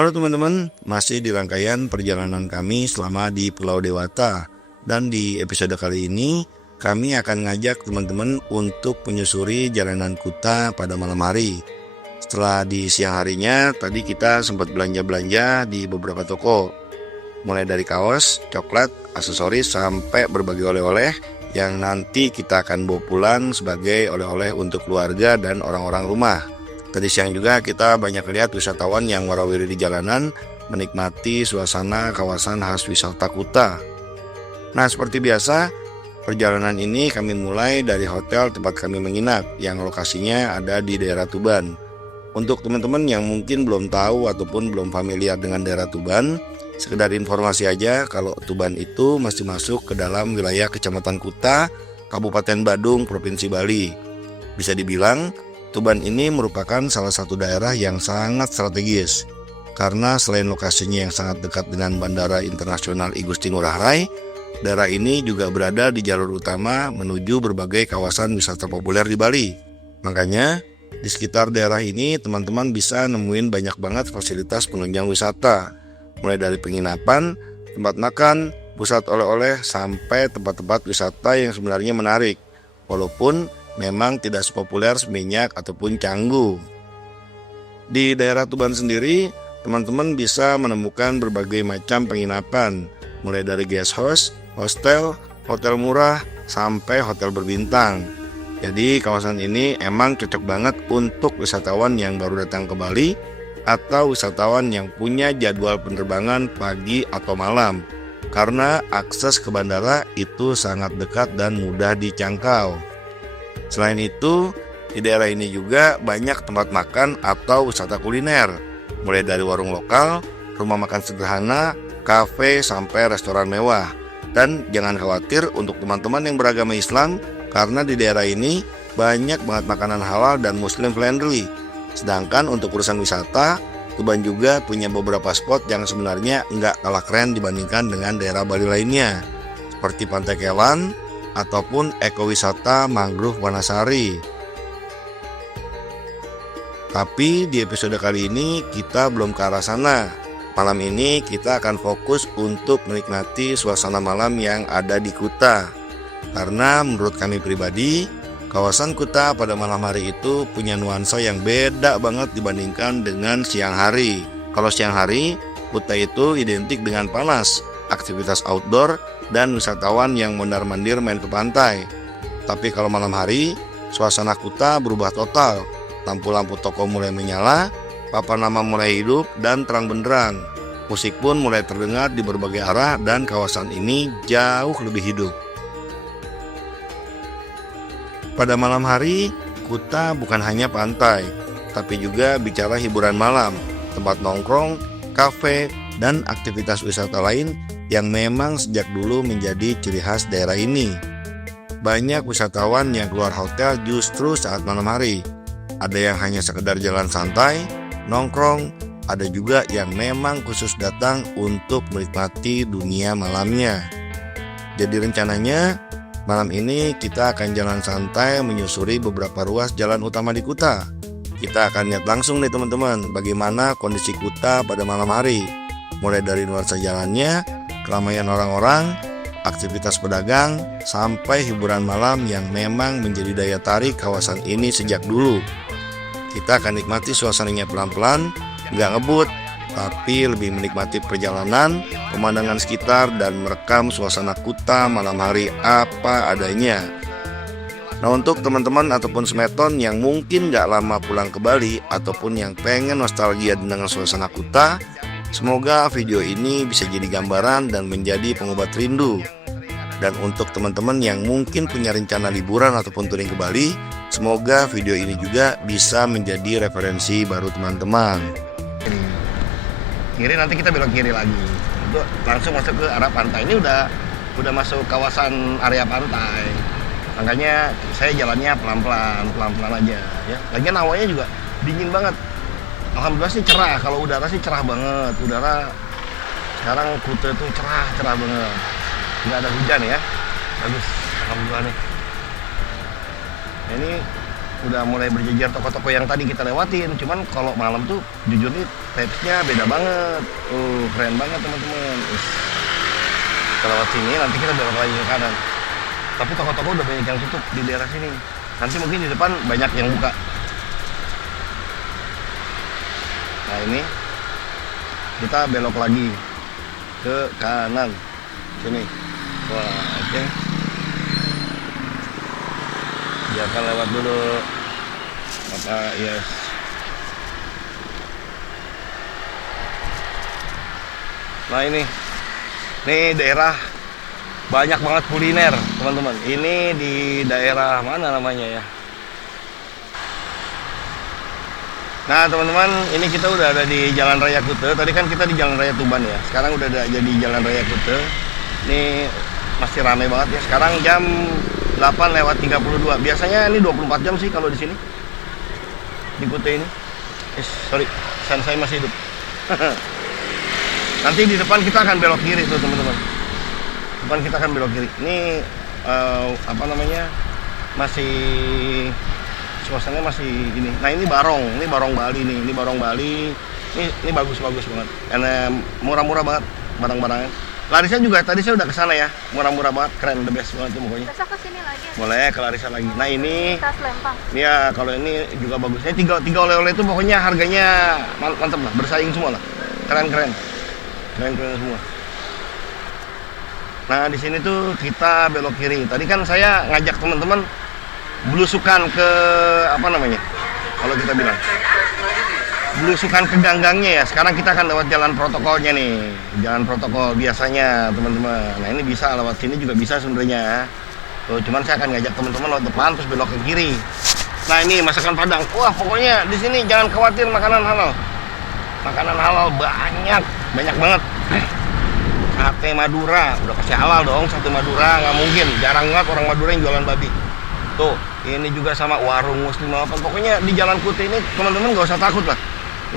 Halo teman-teman, masih di rangkaian perjalanan kami selama di Pulau Dewata. Dan di episode kali ini, kami akan ngajak teman-teman untuk menyusuri jalanan Kuta pada malam hari. Setelah di siang harinya, tadi kita sempat belanja-belanja di beberapa toko. Mulai dari kaos, coklat, aksesoris, sampai berbagai oleh-oleh yang nanti kita akan bawa pulang sebagai oleh-oleh untuk keluarga dan orang-orang rumah. Tadi siang juga kita banyak lihat wisatawan yang warawiri di jalanan menikmati suasana kawasan khas wisata Kuta. Nah, seperti biasa, perjalanan ini kami mulai dari hotel tempat kami menginap yang lokasinya ada di daerah Tuban. Untuk teman-teman yang mungkin belum tahu ataupun belum familiar dengan daerah Tuban, sekedar informasi aja kalau Tuban itu masih masuk ke dalam wilayah Kecamatan Kuta, Kabupaten Badung, Provinsi Bali. Bisa dibilang Tuban ini merupakan salah satu daerah yang sangat strategis karena selain lokasinya yang sangat dekat dengan Bandara Internasional I Gusti Ngurah Rai, daerah ini juga berada di jalur utama menuju berbagai kawasan wisata populer di Bali. Makanya di sekitar daerah ini teman-teman bisa nemuin banyak banget fasilitas penunjang wisata, mulai dari penginapan, tempat makan, pusat oleh-oleh, sampai tempat-tempat wisata yang sebenarnya menarik, walaupun memang tidak sepopuler Seminyak ataupun Canggu. Di daerah Tuban sendiri, teman-teman bisa menemukan berbagai macam penginapan, mulai dari guest house, hostel, hotel murah, sampai hotel berbintang. Jadi kawasan ini emang cocok banget untuk wisatawan yang baru datang ke Bali atau wisatawan yang punya jadwal penerbangan pagi atau malam, karena akses ke bandara itu sangat dekat dan mudah dijangkau. Selain itu, di daerah ini juga banyak tempat makan atau wisata kuliner, mulai dari warung lokal, rumah makan sederhana, kafe, sampai restoran mewah. Dan jangan khawatir untuk teman-teman yang beragama Islam, karena di daerah ini banyak banget makanan halal dan muslim friendly. Sedangkan untuk urusan wisata, Tuban juga punya beberapa spot yang sebenarnya nggak kalah keren dibandingkan dengan daerah Bali lainnya, seperti Pantai Kelan, ataupun ekowisata mangrove Wanasari. Tapi di episode kali ini kita belum ke arah sana. Malam ini kita akan fokus untuk menikmati suasana malam yang ada di Kuta. Karena menurut kami pribadi, kawasan Kuta pada malam hari itu punya nuansa yang beda banget dibandingkan dengan siang hari. Kalau siang hari, Kuta itu identik dengan panas, aktivitas outdoor, dan wisatawan yang mondar-mandir main ke pantai. Tapi kalau malam hari, suasana Kuta berubah total. Lampu-lampu toko mulai menyala, papan nama mulai hidup dan terang benderang. Musik pun mulai terdengar di berbagai arah dan kawasan ini jauh lebih hidup. Pada malam hari, Kuta bukan hanya pantai, tapi juga bicara hiburan malam, tempat nongkrong, kafe, dan aktivitas wisata lain yang memang sejak dulu menjadi ciri khas daerah ini. Banyak wisatawan yang keluar hotel justru saat malam hari. Ada yang hanya sekedar jalan santai, nongkrong, ada juga yang memang khusus datang untuk menikmati dunia malamnya. Jadi rencananya malam ini kita akan jalan santai menyusuri beberapa ruas jalan utama di Kuta. Kita akan lihat langsung nih teman-teman bagaimana kondisi Kuta pada malam hari. Mulai dari nuansa jalannya, keramaian orang-orang, aktivitas pedagang, sampai hiburan malam yang memang menjadi daya tarik kawasan ini sejak dulu. Kita akan nikmati suasananya pelan-pelan, nggak ngebut, tapi lebih menikmati perjalanan, pemandangan sekitar, dan merekam suasana Kuta malam hari apa adanya. Nah, untuk teman-teman ataupun semeton yang mungkin nggak lama pulang ke Bali ataupun yang pengen nostalgia dengan suasana Kuta, semoga video ini bisa jadi gambaran dan menjadi pengobat rindu. Dan untuk teman-teman yang mungkin punya rencana liburan ataupun touring ke Bali, semoga video ini juga bisa menjadi referensi baru teman-teman. Kiri nanti kita belok kiri lagi. Untuk langsung masuk ke arah pantai. Ini udah masuk kawasan area pantai. Makanya saya jalannya pelan-pelan aja ya. Lagian awalnya juga dingin banget. Alhamdulillah sih cerah, kalau udara sih cerah banget. Udara sekarang Kuta tuh cerah banget. Nggak ada hujan ya. Bagus, alhamdulillah nih. Nah, ini udah mulai berjejer toko-toko yang tadi kita lewatin. Cuman kalau malam tuh jujur nih vibes-nya beda banget. Keren banget teman-teman. Kita lewat sini, nanti kita belok lagi ke kanan. Tapi toko-toko udah banyak yang tutup di daerah sini. Nanti mungkin di depan banyak yang buka. Nah ini kita belok lagi ke kanan sini. Wah, oke. Biarkan lewat dulu. Bapak, yes. Nah ini daerah banyak banget kuliner teman-teman. Ini di daerah mana namanya ya? Nah teman-teman, ini kita udah ada di Jalan Raya Kute. Tadi kan kita di Jalan Raya Tuban ya. Sekarang udah ada jadi Jalan Raya Kute. Ini masih ramai banget ya. Sekarang jam 8:32. Biasanya ini 24 jam sih kalau di sini. Di Kute ini. Sorry, saya masih hidup. Nanti di depan kita akan belok kiri tuh teman-teman. Depan kita akan belok kiri. Ini apa namanya? Masih suasananya masih ini. Nah ini barong Bali nih. Ini barong Bali. Ini bagus-bagus banget. Karena murah-murah banget barang-barangnya. Larissa juga tadi saya udah kesana ya. Murah-murah banget, keren, the best banget tuh pokoknya. Besok kesini lagi. Boleh ke Larissa lagi. Nah ini Tas lempang. ya kalau ini juga bagusnya tiga oleh-oleh itu pokoknya harganya mantap lah, bersaing semua lah. Keren semua. Nah di sini tuh kita belok kiri. Tadi kan saya ngajak teman-teman belusukan ke apa namanya? Kalau kita bilang belusukan ke ganggangnya ya. Sekarang kita akan lewat jalan protokolnya nih. Jalan protokol biasanya teman-teman. Nah ini bisa lewat sini juga bisa sebenarnya. Tuh, cuman saya akan ngajak teman-teman lewat depan terus belok ke kiri. Nah ini masakan Padang. Wah pokoknya di sini jangan khawatir makanan halal. Makanan halal banyak banget. Sate Madura, udah pasti halal dong. Sate Madura nggak mungkin. Jarang banget orang Madura yang jualan babi. Tuh, ini juga sama warung Muslim apa. Pokoknya di Jalan Kute ini teman-teman nggak usah takut lah.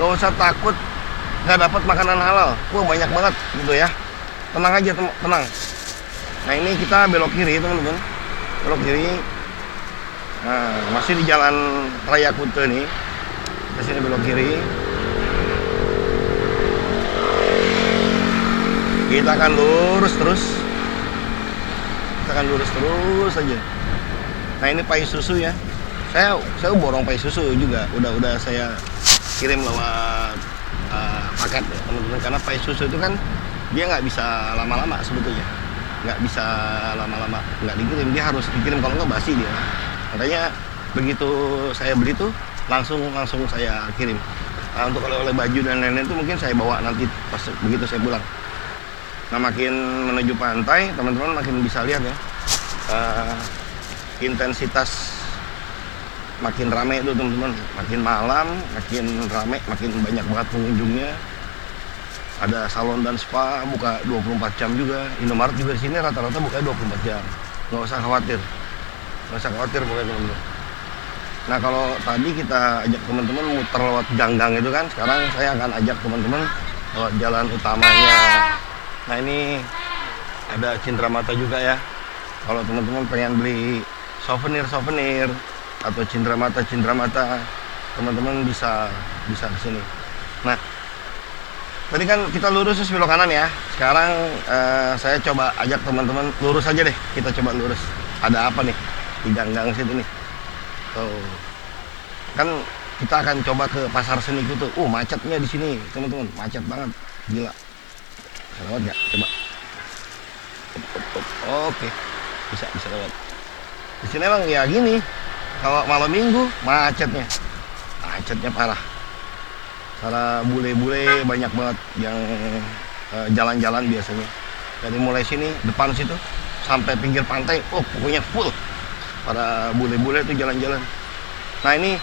Nggak usah takut nggak dapat makanan halal. Wah banyak banget gitu ya. Tenang aja, tenang. Nah ini kita belok kiri teman-teman. Belok kiri. Nah masih di Jalan Raya Kute nih. Di sini belok kiri. Kita akan lurus terus. Aja. Nah ini pai susu ya. Saya borong pai susu juga. Udah saya kirim lewat paket ya teman-teman. Karena pai susu itu kan dia nggak bisa lama-lama sebetulnya. Nggak bisa lama-lama nggak dikirim. Dia harus dikirim, kalau nggak basi dia. Makanya begitu saya beli tuh langsung saya kirim. Nah, untuk oleh baju dan lain-lain itu mungkin saya bawa nanti pas begitu saya pulang. Nah makin menuju pantai teman-teman makin bisa lihat ya intensitas makin ramai itu teman-teman. Makin malam makin ramai, makin banyak banget pengunjungnya. Ada salon dan spa buka 24 jam juga. Indomaret juga di sini rata-rata buka 24 jam. Nggak usah khawatir pokoknya teman-teman. Nah kalau tadi kita ajak teman-teman muter lewat gang-gang itu kan, sekarang saya akan ajak teman-teman lewat jalan utamanya. Nah ini ada Cindramata juga ya. Kalau teman-teman pengen beli souvenir atau Cindramata, teman-teman bisa ke sini. Nah, tadi kan kita lurus terus belok kanan ya. Sekarang saya coba ajak teman-teman lurus aja deh. Kita coba lurus. Ada apa nih di gang-gang situ nih? Tuh. Kan kita akan coba ke Pasar Seni Kute. Macetnya di sini, teman-teman. Macet banget. Gila. Lewat nggak? Coba. Oke, bisa lewat. Di sini emang ya gini. Kalau malam minggu macetnya parah. Para bule-bule banyak banget yang jalan-jalan biasanya. Dari mulai sini depan situ sampai pinggir pantai, pokoknya full. Para bule-bule itu jalan-jalan. Nah ini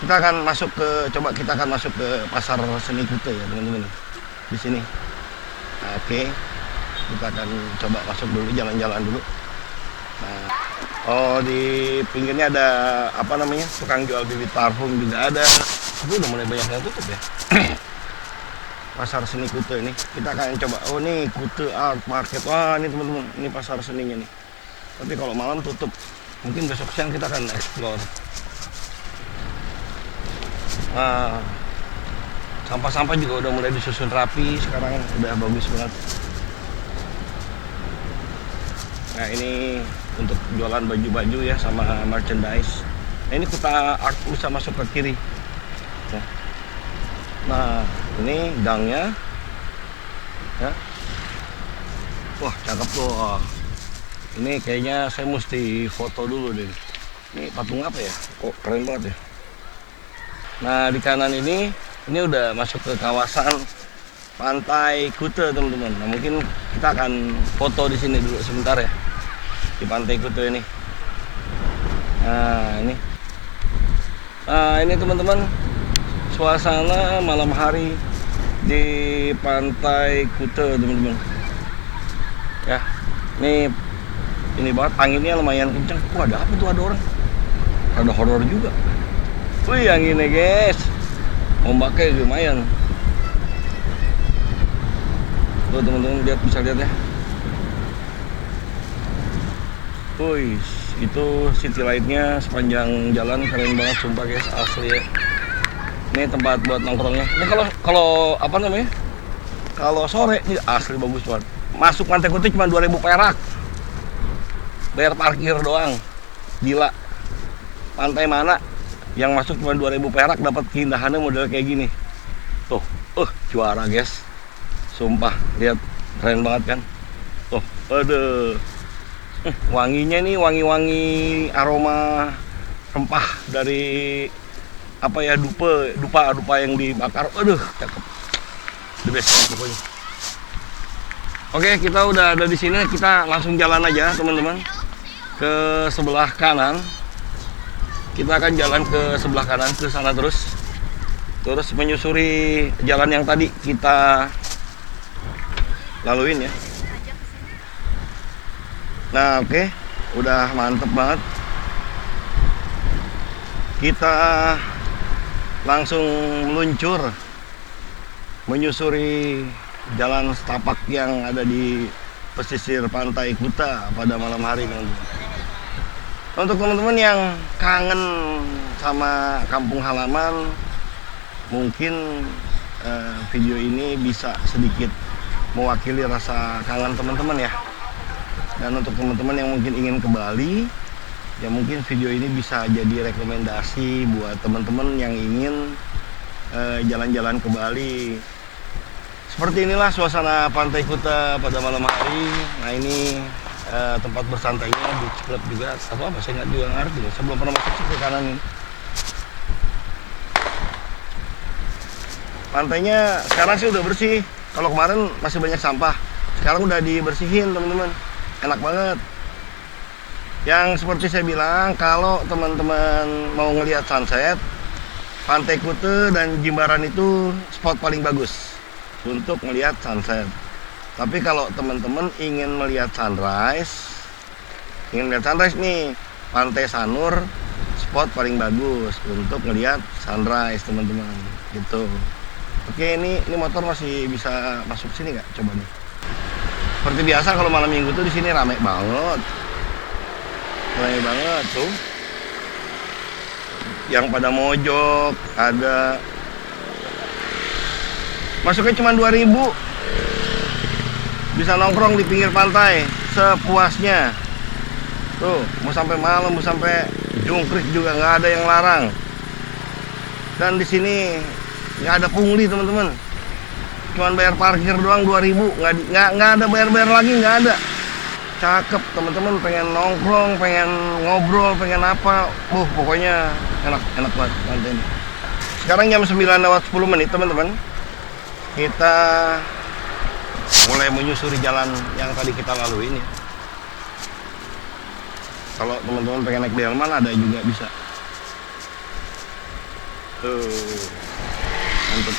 kita akan masuk ke Pasar Seni Kute ya teman-teman. Di sini. Oke, kita akan coba masuk dulu, jalan-jalan dulu. Nah, di pinggirnya ada apa namanya, tukang jual bibit parfum juga ada. Tapi udah mulai banyak yang tutup ya. Pasar Seni Kute ini, kita akan coba. Nih Kute Art Market. Wah ini teman-teman, ini pasar seninya nih. Tapi kalau malam tutup. Mungkin besok siang kita akan explore. Nah, sampah-sampah juga udah mulai disusun rapi, sekarang udah bagus banget. Nah ini untuk jualan baju-baju ya sama merchandise. Nah ini Kuta Art bisa masuk ke kiri. Nah ini gangnya. Ya. Wah cakep tuh. Ini kayaknya saya mesti foto dulu deh. Ini patung apa ya? Kok keren banget ya. Nah di kanan ini udah masuk ke kawasan Pantai Kuta teman-teman. Nah mungkin kita akan foto di sini dulu sebentar ya, di Pantai Kuta ini. Nah ini teman-teman suasana malam hari di Pantai Kuta teman-teman. Ya ini banget, anginnya lumayan kencang. Wah ada apa tuh, ada orang, ada horor juga. Wih anginnya guys, ombaknya lumayan. Tuh teman-teman lihat, bisa lihat ya. Wih itu city lightnya sepanjang jalan keren banget sumpah guys, asli ya. Ini tempat buat nongkrongnya. Ini kalau apa namanya, kalau sore ini asli bagus banget. Masuk Pantai Kuta cuma 2.000 perak, bayar parkir doang. Gila, pantai mana yang masuk cuma 2.000 perak dapat keindahannya model kayak gini. Tuh juara guys, sumpah lihat, keren banget kan. Tuh aduh, wanginya nih wangi-wangi aroma rempah dari apa ya, dupa yang dibakar. Aduh cakep, the best pokoknya. Oke, kita udah ada di sini, kita langsung jalan aja teman-teman ke sebelah kanan. Kita akan jalan ke sebelah kanan, ke sana terus menyusuri jalan yang tadi kita laluin ya. Nah oke, udah mantep banget. Kita langsung meluncur menyusuri jalan setapak yang ada di pesisir Pantai Kuta pada malam hari nanti. Untuk teman-teman yang kangen sama kampung halaman, mungkin video ini bisa sedikit mewakili rasa kangen teman-teman ya. Dan untuk teman-teman yang mungkin ingin ke Bali, ya mungkin video ini bisa jadi rekomendasi buat teman-teman yang ingin jalan-jalan ke Bali. Seperti inilah suasana Pantai Kuta pada malam hari. Nah ini tempat bersantainya, beach club juga atau apa, saya nggak juga ngerti. Saya belum pernah masuk ke kanan ini. Pantainya sekarang sih udah bersih. Kalau kemarin masih banyak sampah, sekarang udah dibersihin teman-teman. Enak banget. Yang seperti saya bilang, kalau teman-teman mau ngelihat sunset, Pantai Kuta dan Jimbaran itu spot paling bagus untuk melihat sunset. Tapi kalau teman-teman ingin melihat sunrise nih, Pantai Sanur spot paling bagus untuk melihat sunrise teman-teman gitu. Oke, ini motor masih bisa masuk sini nggak? Coba nih. Seperti biasa kalau malam minggu tuh di sini rame banget tuh. Yang pada mojok ada. Masuknya cuma 2.000. Bisa nongkrong di pinggir pantai sepuasnya. Tuh, mau sampai malam, mau sampai jungkrik juga nggak ada yang larang. Dan di sini nggak ada pungli teman-teman. Cuman bayar parkir doang 2.000, nggak ada bayar lagi, nggak ada. Cakep teman-teman, pengen nongkrong, pengen ngobrol, pengen apa, pokoknya enak banget pantai ini. Sekarang jam 9:10 teman-teman. Kita mulai menyusuri jalan yang tadi kita laluin ya. Kalau teman-teman pengen naik delman ada juga bisa. Tuh, mantap.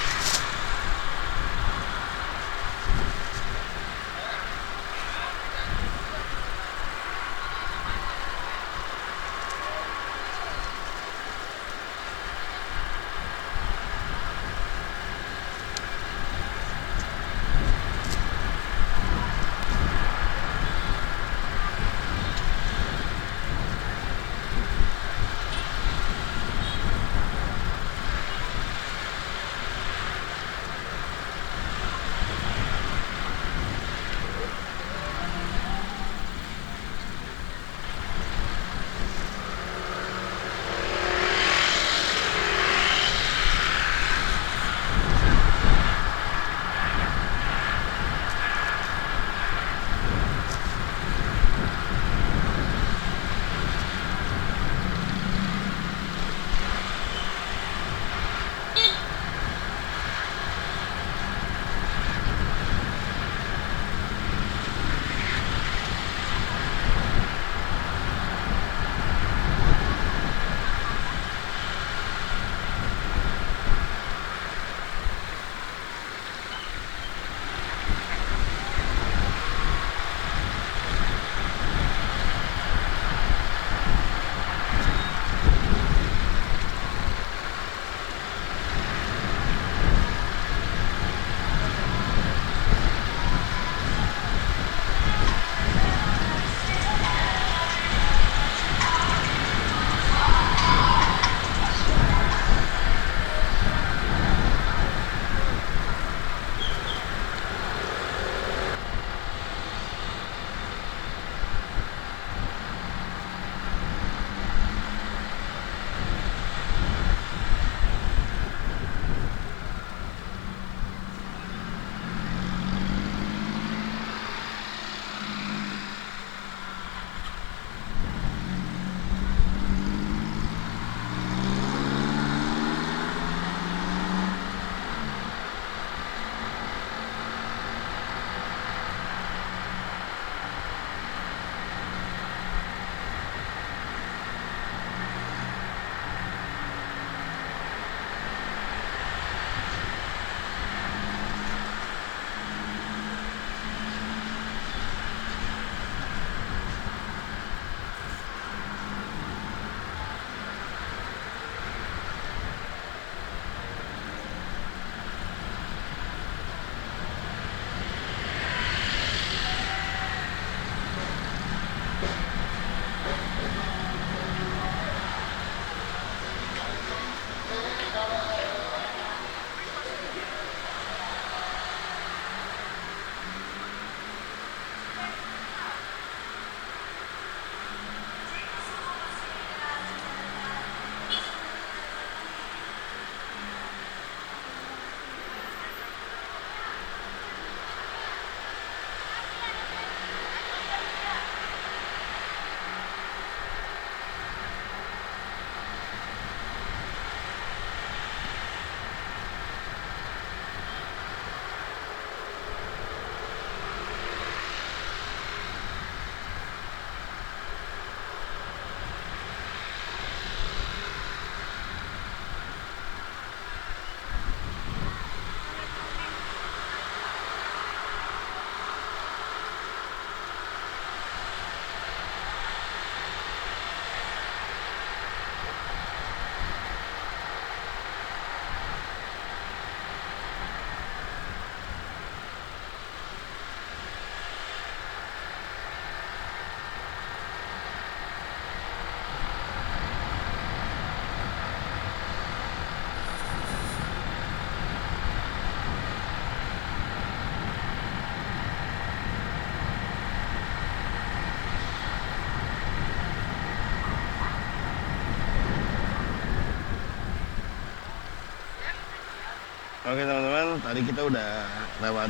Oke teman-teman, tadi kita udah lewat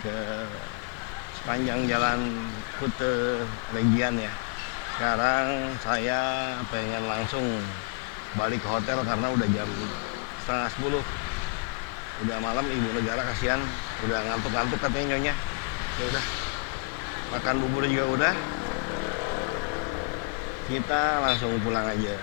ke sepanjang jalan Kuta Legian ya. Sekarang saya pengen langsung balik ke hotel karena udah jam setengah 10. Udah malam, ibu negara kasihan, udah ngantuk-ngantuk katanya nyonya. Ya udah, makan bubur juga udah. Kita langsung pulang aja.